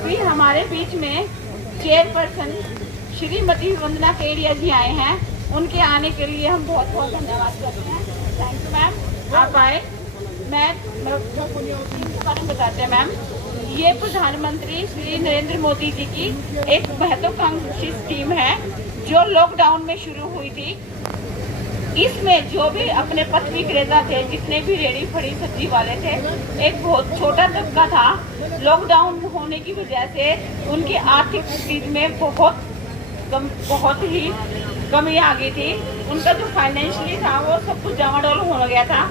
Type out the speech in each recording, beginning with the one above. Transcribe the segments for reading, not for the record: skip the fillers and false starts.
अभी हमारे बीच में चेयरपर्सन श्रीमती वंदना केडिया जी आए हैं। उनके आने के लिए हम बहुत बहुत धन्यवाद करते हैं। थैंक यू मैम, आप आए। मैं बारे में बताते हैं मैम। ये प्रधानमंत्री श्री नरेंद्र मोदी जी की एक महत्वाकांक्षी स्कीम है जो लॉकडाउन में शुरू हुई थी। इसमें जो भी अपने पथ विक्रेता थे, जितने भी रेडी फड़ी सब्जी वाले थे, एक बहुत छोटा तबका था। लॉकडाउन होने की वजह से उनकी आर्थिक स्थिति में बहुत ही कमी आ गई थी। उनका जो फाइनेंशियली था वो सब कुछ डामाडोल हो गया था।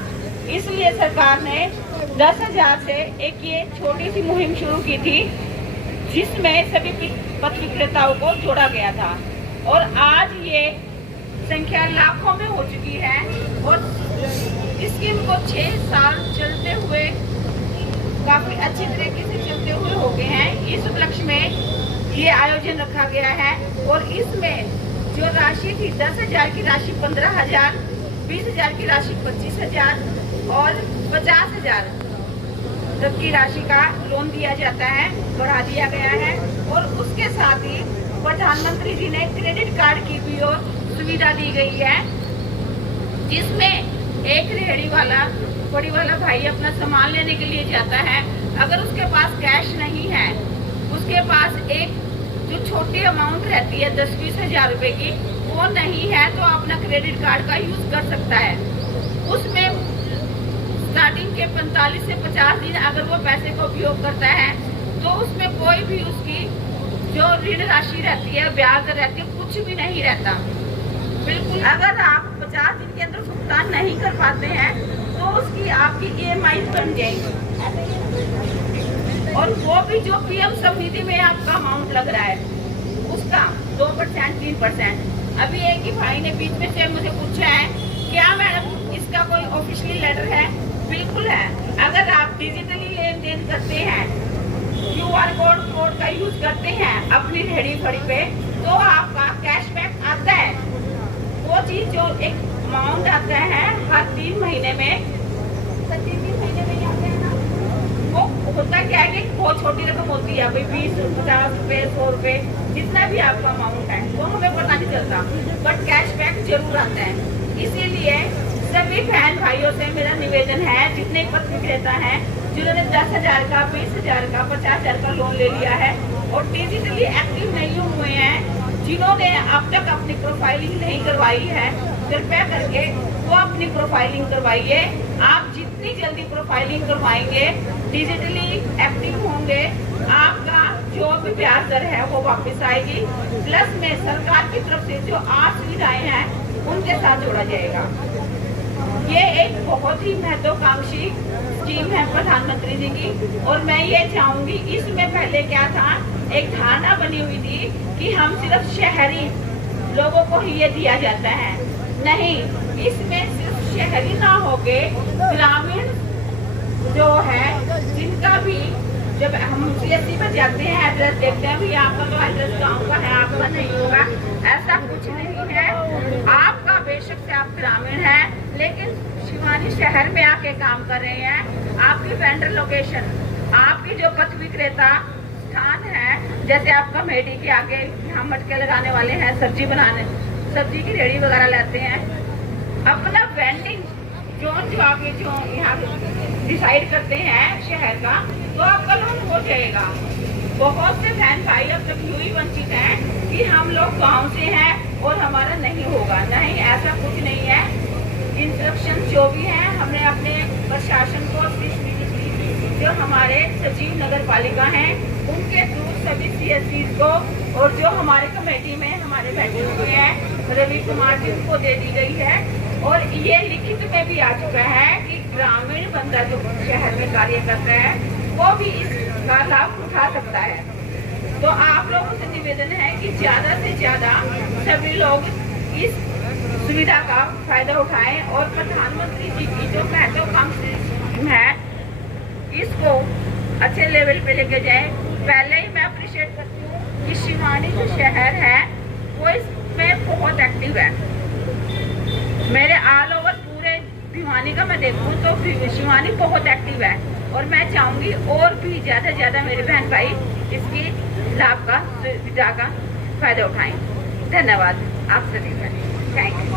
इसलिए सरकार ने 10,000 से एक ये छोटी सी मुहिम शुरू की थी, जिसमें सभी पथ विक्रेताओं को जोड़ा गया था। और आज ये संख्या लाखों में हो चुकी है और स्कीम को 6 साल चलते हुए काफी अच्छी तरीके से चलते हुए हो गए हैं। इस उपलक्ष्य में ये आयोजन रखा गया है और इसमें जो राशि थी 10,000 की राशि 15,000, 20,000 की राशि 25,000 और 50,000 तक की राशि का लोन दिया जाता है, बढ़ा दिया गया है। और उसके साथ ही प्रधानमंत्री जी ने क्रेडिट कार्ड की भी और सुविधा दी गई है, जिसमें एक रेहड़ी वाला बड़ी वाला भाई अपना सामान लेने के लिए जाता है। अगर उसके पास कैश नहीं है, उसके पास एक जो छोटी अमाउंट रहती है 10-20 हजार रुपए की, वो नहीं है तो अपना क्रेडिट कार्ड का यूज कर सकता है। उसमें स्टार्टिंग के 45 से 50 दिन अगर वो पैसे का उपयोग करता है तो उसमें कोई भी उसकी जो ऋण राशि रहती है, ब्याज रहती है, कुछ भी नहीं रहता बिल्कुल। अगर आप 50 दिन के अंदर भुगतान नहीं कर पाते हैं तो उसकी आपकी EMI बन जाएगी। और वो भी जो PM समृद्धि में आपका अमाउंट लग रहा है उसका 2%, 3%। अभी एक ही भाई ने बीच में से मुझे पूछा है, क्या मैडम इसका कोई ऑफिशियल लेटर है? बिल्कुल है। अगर आप डिजिटली लेन देन करते हैं, QR कोड का यूज करते हैं अपनी रेहड़ी फड़ी पे, तो आपका कैशबैक आता है। वो चीज जो एक अमाउंट आता है हर 3 महीने में, 3 महीने में आता है ना, वो होता क्या है कि बहुत छोटी रकम होती है भाई, 20, 50 रुपए, 100 रुपए, जितना भी आपका अमाउंट है वो हमें पता नहीं चलता, बट कैशबैक जरूर आता है। इसीलिए सभी बहन भाइयों से मेरा निवेदन है, जितने पथ विक्रेता हैं जिन्होंने 10,000 का, 20,000 का, 50,000 का लोन ले लिया है और डिजिटली एक्टिव नहीं हुए हैं, जिन्होंने अब तक अपनी प्रोफाइलिंग नहीं करवाई है, कृपया करके वो अपनी प्रोफाइलिंग करवाइए। आप जितनी जल्दी प्रोफाइलिंग करवाएंगे, डिजिटली एक्टिव होंगे, आपका जो भी ब्याज दर है वो वापस आएगी। प्लस में सरकार की तरफ से जो 8 सुविधाएं हैं उनके साथ जोड़ा जाएगा। ये एक बहुत ही महत्वाकांक्षी स्कीम है प्रधानमंत्री जी की। और मैं ये चाहूंगी, इसमें पहले क्या था, एक धारणा बनी हुई थी कि हम सिर्फ शहरी लोगों को ही ये दिया जाता है। नहीं, इसमें सिर्फ शहरी ना होके ग्रामीण जो है, जिनका भी, जब हम CSC पर जाते हैं एड्रेस देखते हैं भी आपका तो एड्रेस गाँव का है, आपका नहीं होगा, ऐसा कुछ नहीं है। आपका बेशक से आप ग्रामीण हैं लेकिन शिवानी शहर में आके काम कर रहे हैं। आपकी वेंडर लोकेशन, आपकी जो पथ विक्रेता स्थान है, जैसे आपका मेडी के आगे यहाँ मटके लगाने वाले हैं, सब्जी की रेहड़ी वगैरह लेते हैं, अपना वेंडिंग जोन जो आगे जो यहाँ डिसाइड करते हैं शहर का, तो आपका लोन हो जाएगा। बहुत से बहन भाई अब तक यूं ही वंचित हैं कि हम लोग गांव से हैं और हमारा नहीं होगा। नहीं, ऐसा कुछ नहीं है। इंस्ट्रक्शन जो भी है हमने अपने प्रशासन को, जो हमारे सचिव नगर पालिका हैं उनके थ्रू सभी CSC को, और जो हमारे कमेटी में हमारे बैठे हुए हैं रवि कुमार जी, उनको दे दी गई है। और ये लिखित में भी आ चुका है कि ग्रामीण बंदा जो शहर में कार्य करता है वो भी इसका लाभ उठा सकता है। तो आप लोगों से निवेदन है कि ज्यादा से ज्यादा सभी लोग इस सुविधा का फायदा उठाएं और प्रधानमंत्री जी की जो महत्वाकांक्षी स्कीम है इसको अच्छे लेवल पे लेके जाए। पहले ही मैं अप्रिशिएट करती हूँ कि शिवानी जो शहर है वो इसमें बहुत एक्टिव है। मेरे ऑल ओवर पूरे भिवानी का मैं देखूँ तो शिवानी बहुत एक्टिव है और मैं चाहूंगी और भी ज्यादा मेरे बहन भाई इसकी लाभ का सुविधा का फायदा उठाएं। धन्यवाद आप सभी का। Thank you.